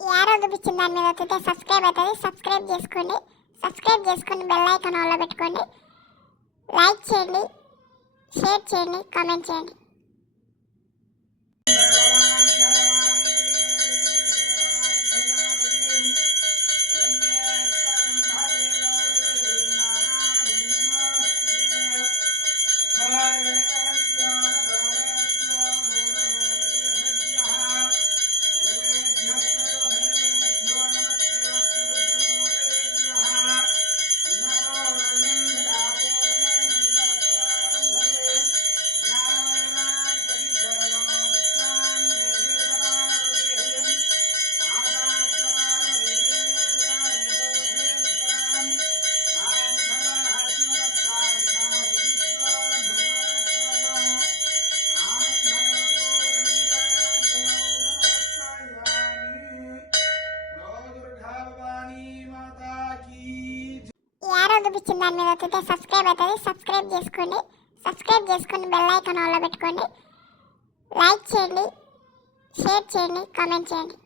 యారో చూపించిన దాని మీద వస్తే సబ్స్క్రైబ్ అవుతుంది. సబ్స్క్రైబ్ చేసుకొని బెల్ ఐకాన్ ఆన్లో పెట్టుకోండి. లైక్ చేయండి, షేర్ చేయండి, కామెంట్ చేయండి. యారో చూపించిన దాని మీద వస్తే సబ్స్క్రైబ్ అవుతుంది. సబ్స్క్రైబ్ చేసుకొని బెల్ ఐకాన్ ఆన్లో పెట్టుకోండి. లైక్ చేయండి, షేర్ చేయండి, కామెంట్ చేయండి.